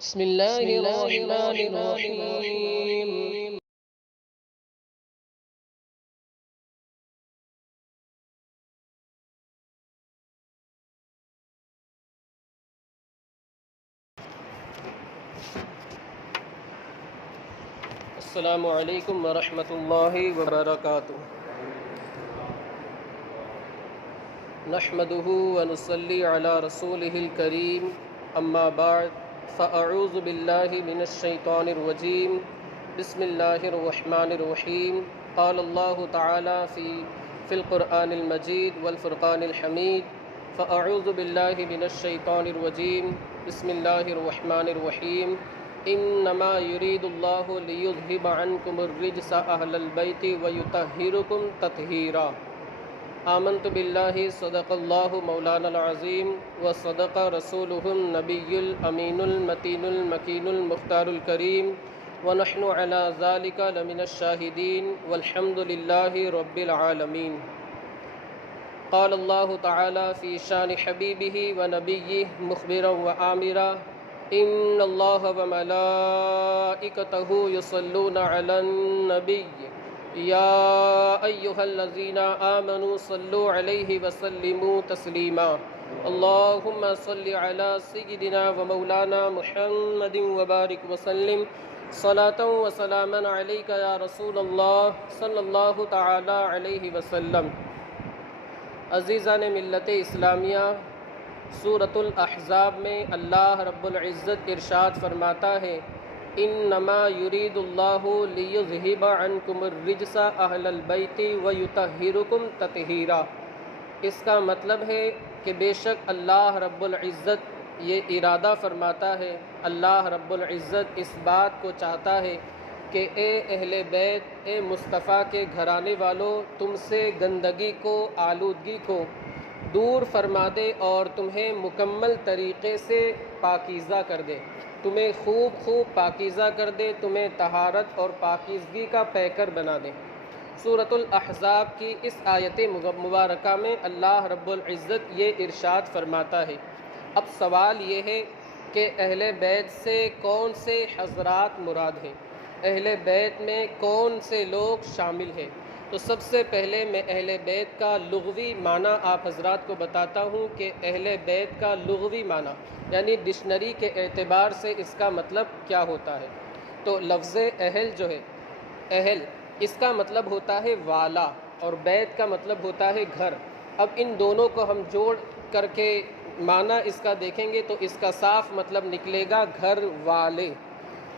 بسم الله الرحمن الرحيم. السلام علیکم ورحمۃ اللہ وبرکاتہ. نحمده ونصلي على رسوله الكريم. اما بعد فاعوذ بالله من الشيطان الرجيم. بسم الله الرحمن الرحيم. قال الله تعالى في القرآن المجيد والفرقان الحميد. فاعوذ بالله من الشيطان الرجيم. بسم الله الرحمن الرحيم. انما يريد الله ليذهب عنكم الرجس اهل البيت ويطهركم تطهيرا. آمنت بالله صدق الله مولانا العظيم وصدق رسوله النبي الأمين المتين المكين المختار الكريم ونحن على ذلك لمن الشاهدين والحمد لله رب العالمين. قال الله تعالى في شان حبيبه ونبيه مخبرا وآمرا إن الله وملائكته يصلون على النبي يا أيها الذين آمنوا صلوا عليه وسلموا تسليما. اللهم صل على سيدنا ومولانا محمد وبارك وسلم صلاة وسلاما عليك يا رسول الله صلى الله تعالى عليه وسلم. عزیزان ملت اسلامیہ، سورۃ الاحزاب میں اللہ رب العزت ارشاد فرماتا ہے انما یرید اللہ لیذہب عنکم الرجس اہل البیت ویطہرکم تطہیرا. اس کا مطلب ہے کہ بے شک اللہ رب العزت یہ ارادہ فرماتا ہے، اللہ رب العزت اس بات کو چاہتا ہے کہ اے اہل بیت، اے مصطفیٰ کے گھرانے والوں، تم سے گندگی کو، آلودگی کو دور فرما دے اور تمہیں مکمل طریقے سے پاکیزہ کر دے، تمہیں خوب پاکیزہ کر دے، تمہیں طہارت اور پاکیزگی کا پیکر بنا دے. سورۃ الاحزاب کی اس آیت مبارکہ میں اللہ رب العزت یہ ارشاد فرماتا ہے. اب سوال یہ ہے کہ اہل بیت سے کون سے حضرات مراد ہیں، اہل بیت میں کون سے لوگ شامل ہیں؟ تو سب سے پہلے میں اہل بیت کا لغوی معنی آپ حضرات کو بتاتا ہوں کہ اہل بیت کا لغوی معنی یعنی ڈکشنری کے اعتبار سے اس کا مطلب کیا ہوتا ہے. تو لفظ اہل جو ہے، اہل اس کا مطلب ہوتا ہے والا اور بیت کا مطلب ہوتا ہے گھر. اب ان دونوں کو ہم جوڑ کر کے معنی اس کا دیکھیں گے تو اس کا صاف مطلب نکلے گا گھر والے.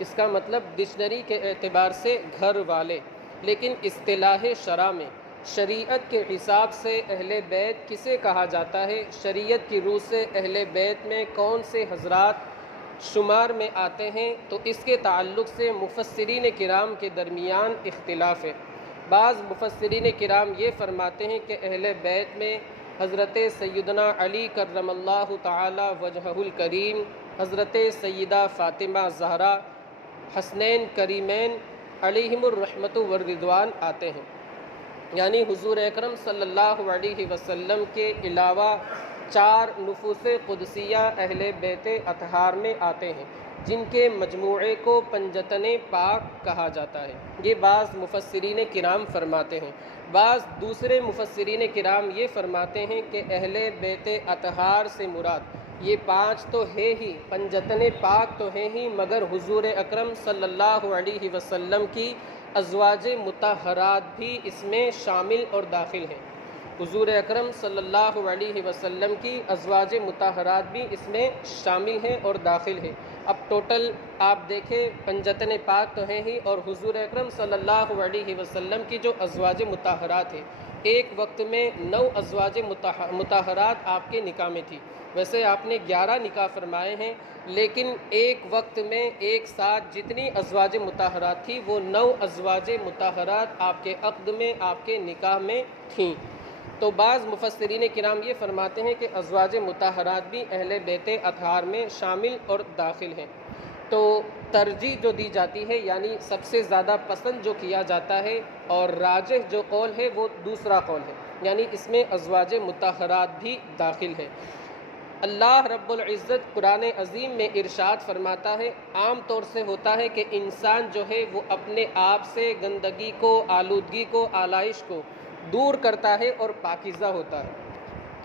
اس کا مطلب ڈکشنری کے اعتبار سے گھر والے، لیکن اصطلاح شرع میں شریعت کے حساب سے اہل بیت کسے کہا جاتا ہے، شریعت کی روح سے اہل بیت میں کون سے حضرات شمار میں آتے ہیں، تو اس کے تعلق سے مفسرین کرام کے درمیان اختلاف ہے. بعض مفسرین کرام یہ فرماتے ہیں کہ اہل بیت میں حضرت سیدنا علی کرم اللہ تعالی وجہہ الکریم، حضرت سیدہ فاطمہ زہرا، حسنین کریمین علیہم الرحمت والرضوان آتے ہیں. یعنی حضور اکرم صلی اللہ علیہ وسلم کے علاوہ 4 نفوس قدسیہ اہل بیت اطہار میں آتے ہیں جن کے مجموعے کو پنجتن پاک کہا جاتا ہے. یہ بعض مفسرین کرام فرماتے ہیں. بعض دوسرے مفسرین کرام یہ فرماتے ہیں کہ اہل بیت اطہار سے مراد یہ 5 تو ہے ہی، پنجتن پاک تو ہیں ہی، مگر حضور اکرم صلی اللہ علیہ وسلم کی ازواج مطہرات بھی اس میں شامل اور داخل ہیں. حضور اکرم صلی اللہ علیہ وسلم کی ازواج مطہرات بھی اس میں شامل ہیں اور داخل ہیں. اب ٹوٹل آپ دیکھیں پنجتن پاک تو ہیں ہی، اور حضور اکرم صلی اللہ علیہ وسلم کی جو ازواج مطہرات ہیں، ایک وقت میں 9 ازواج مطہرات آپ کے نکاح میں تھی. ویسے آپ نے 11 نکاح فرمائے ہیں، لیکن ایک وقت میں ایک ساتھ جتنی ازواج مطہرات تھی وہ 9 ازواج مطہرات آپ کے عقد میں، آپ کے نکاح میں تھیں. تو بعض مفسرین کرام یہ فرماتے ہیں کہ ازواج مطہرات بھی اہل بیت اطہار میں شامل اور داخل ہیں. تو ترجیح جو دی جاتی ہے یعنی سب سے زیادہ پسند جو کیا جاتا ہے اور راجح جو قول ہے وہ دوسرا قول ہے، یعنی اس میں ازواج مطہرات بھی داخل ہے. اللہ رب العزت قرآن عظیم میں ارشاد فرماتا ہے، عام طور سے ہوتا ہے کہ انسان جو ہے وہ اپنے آپ سے گندگی کو، آلودگی کو، آلائش کو دور کرتا ہے اور پاکیزہ ہوتا ہے۔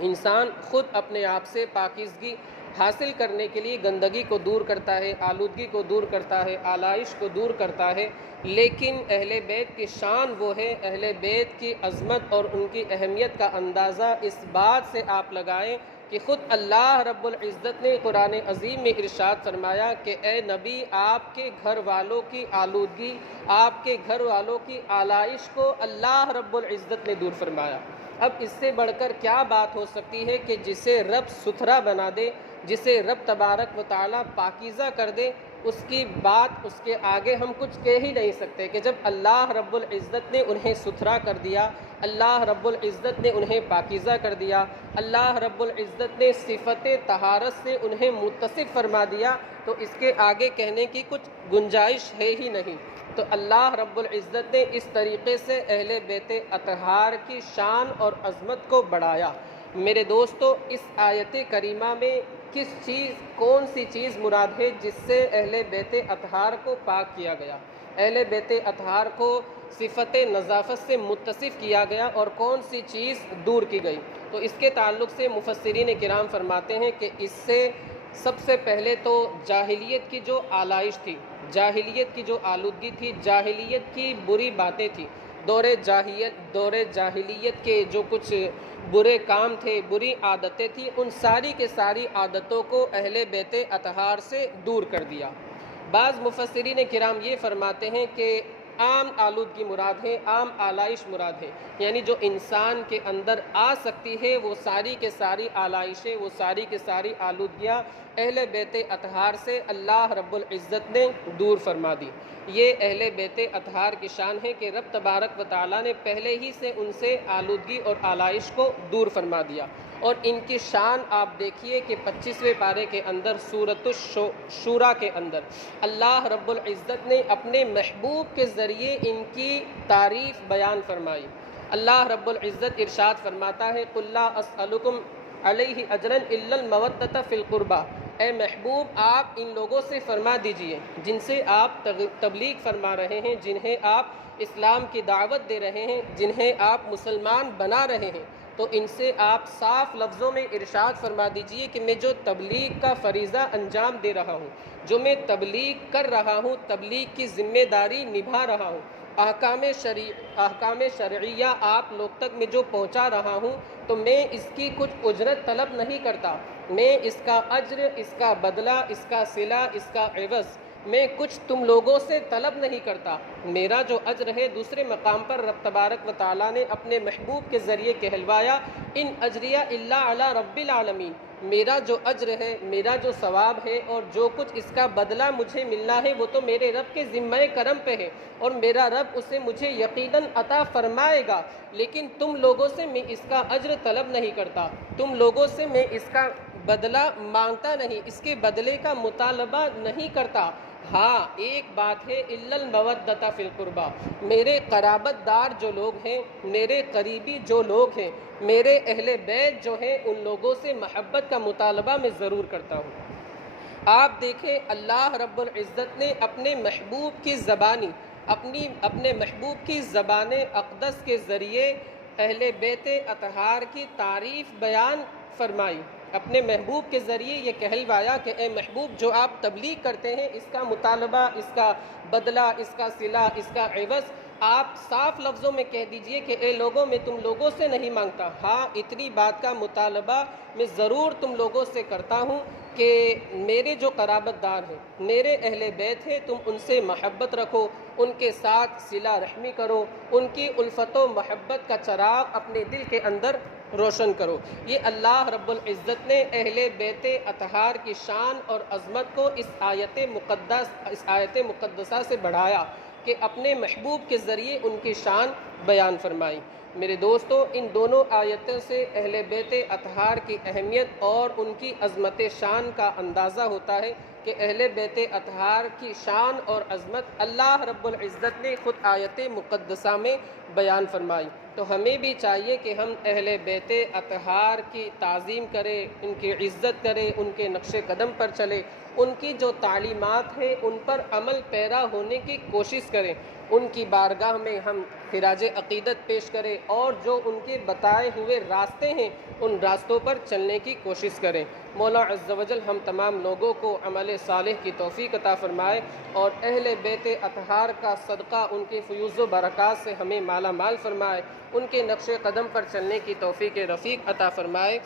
انسان خود اپنے آپ سے پاکیزگی حاصل کرنے کے لیے گندگی کو دور کرتا ہے، آلودگی کو دور کرتا ہے، آلائش کو دور کرتا ہے، لیکن اہل بیت کی شان وہ ہے، اہل بیت کی عظمت اور ان کی اہمیت کا اندازہ اس بات سے آپ لگائیں کہ خود اللہ رب العزت نے قرآن عظیم میں ارشاد فرمایا کہ اے نبی، آپ کے گھر والوں کی آلودگی، آپ کے گھر والوں کی آلائش کو اللہ رب العزت نے دور فرمایا۔ اب اس سے بڑھ کر کیا بات ہو سکتی ہے کہ جسے رب ستھرا بنا دے، جسے رب تبارک و تعالیٰ پاکیزہ کر دے، اس کی بات، اس کے آگے ہم کچھ کہہ ہی نہیں سکتے کہ جب اللہ رب العزت نے انہیں ستھرا کر دیا، اللہ رب العزت نے انہیں پاکیزہ کر دیا، اللہ رب العزت نے صفت طہارت سے انہیں متصف فرما دیا، تو اس کے آگے کہنے کی کچھ گنجائش ہے ہی نہیں۔ تو اللہ رب العزت نے اس طریقے سے اہل بیت اطہار کی شان اور عظمت کو بڑھایا۔ میرے دوستو، اس آیت کریمہ میں کون سی چیز مراد ہے جس سے اہل بیت اطہار کو پاک کیا گیا، اہل بیت اطہار کو صفت نظافت سے متصف کیا گیا، اور کون سی چیز دور کی گئی؟ تو اس کے تعلق سے مفسرین کرام فرماتے ہیں کہ اس سے سب سے پہلے تو جاہلیت کی جو آلائش تھی، جاہلیت کی جو آلودگی تھی، جاہلیت کی بری باتیں تھیں، دور جاہلیت کے جو کچھ برے کام تھے، بری عادتیں تھیں، ان ساری کے ساری عادتوں کو اہل بیت اطہار سے دور کر دیا۔ بعض مفسرین کرام یہ فرماتے ہیں کہ عام آلودگی مراد ہے، عام آلائش مراد ہے، یعنی جو انسان کے اندر آ سکتی ہے وہ ساری کے ساری آلائشیں، وہ ساری کے ساری آلودگیاں اہل بیت اطہار سے اللہ رب العزت نے دور فرما دی۔ یہ اہل بیت اطہار کی شان ہے کہ رب تبارک و تعالیٰ نے پہلے ہی سے ان سے آلودگی اور آلائش کو دور فرما دیا۔ اور ان کی شان آپ دیکھیے کہ 25ویں پارے کے اندر سورۃ الشورى کے اندر اللہ رب العزت نے اپنے محبوب کے ذریعے ان کی تعریف بیان فرمائی۔ اللہ رب العزت ارشاد فرماتا ہے، قُلْ لَا أَسْأَلُكُمْ عَلَيْهِ أَجْرًا إِلَّا الْمَوَدَّةَ فِي الْقُرْبَى، اے محبوب آپ ان لوگوں سے فرما دیجئے جن سے آپ تبلیغ فرما رہے ہیں، جنہیں آپ اسلام کی دعوت دے رہے ہیں، جنہیں آپ مسلمان بنا رہے ہیں، تو ان سے آپ صاف لفظوں میں ارشاد فرما دیجئے کہ میں جو تبلیغ کا فریضہ انجام دے رہا ہوں، جو میں تبلیغ کر رہا ہوں، تبلیغ کی ذمہ داری نبھا رہا ہوں، احکام شرعیہ آپ لوگ تک میں جو پہنچا رہا ہوں، تو میں اس کی کچھ اجرت طلب نہیں کرتا، میں اس کا اجر، اس کا بدلہ، اس کا صلہ، اس کا عوض میں کچھ تم لوگوں سے طلب نہیں کرتا۔ میرا جو اجر ہے، دوسرے مقام پر رب تبارک و تعالیٰ نے اپنے محبوب کے ذریعے کہلوایا، ان اجریہ الا علی رب العالمین، میرا جو اجر ہے، میرا جو ثواب ہے اور جو کچھ اس کا بدلہ مجھے ملنا ہے، وہ تو میرے رب کے ذمہ کرم پہ ہے، اور میرا رب اسے مجھے یقیناً عطا فرمائے گا، لیکن تم لوگوں سے میں اس کا اجر طلب نہیں کرتا، تم لوگوں سے میں اس کا بدلہ مانگتا نہیں، اس کے بدلے کا مطالبہ نہیں کرتا۔ ہاں، ایک بات ہے، الا المودۃ فی القربی، میرے قرابت دار جو لوگ ہیں، میرے قریبی جو لوگ ہیں، میرے اہل بیت جو ہیں، ان لوگوں سے محبت کا مطالبہ میں ضرور کرتا ہوں۔ آپ دیکھیں اللہ رب العزت نے اپنے محبوب کی زبانی، اپنے محبوب کی زبان اقدس کے ذریعے اہل بیت اطہار کی تعریف بیان فرمائی، اپنے محبوب کے ذریعے یہ کہلوایا کہ اے محبوب، جو آپ تبلیغ کرتے ہیں، اس کا مطالبہ، اس کا بدلہ، اس کا صلہ، اس کا عوض آپ صاف لفظوں میں کہہ دیجئے کہ اے لوگوں، میں تم لوگوں سے نہیں مانگتا، ہاں اتنی بات کا مطالبہ میں ضرور تم لوگوں سے کرتا ہوں کہ میرے جو قرابت دار ہیں، میرے اہل بیت ہیں، تم ان سے محبت رکھو، ان کے ساتھ صلہ رحمی کرو، ان کی الفت و محبت کا چراغ اپنے دل کے اندر روشن کرو۔ یہ اللہ رب العزت نے اہل بیت اطہار کی شان اور عظمت کو اس آیت مقدسہ سے بڑھایا کہ اپنے محبوب کے ذریعے ان کی شان بیان فرمائی۔ میرے دوستو، ان دونوں آیتوں سے اہل بیت اطہار کی اہمیت اور ان کی عظمت شان کا اندازہ ہوتا ہے۔ کہ اہل بیت اطہار کی شان اور عظمت اللہ رب العزت نے خود آیت مقدسہ میں بیان فرمائی۔ تو ہمیں بھی چاہیے کہ ہم اہل بیت اطہار کی تعظیم کریں، ان کی عزت کریں، ان کے نقش قدم پر چلیں، ان کی جو تعلیمات ہیں ان پر عمل پیرا ہونے کی کوشش کریں، ان کی بارگاہ میں ہم خراج عقیدت پیش کریں اور جو ان کے بتائے ہوئے راستے ہیں ان راستوں پر چلنے کی کوشش کریں۔ مولا عز و جل ہم تمام لوگوں کو عمل صالح کی توفیق عطا فرمائے اور اہل بیت اطہار کا صدقہ ان کے فیوز و برکات سے ہمیں مالا مال فرمائے، ان کے نقش قدم پر چلنے کی توفیق رفیق عطا فرمائے۔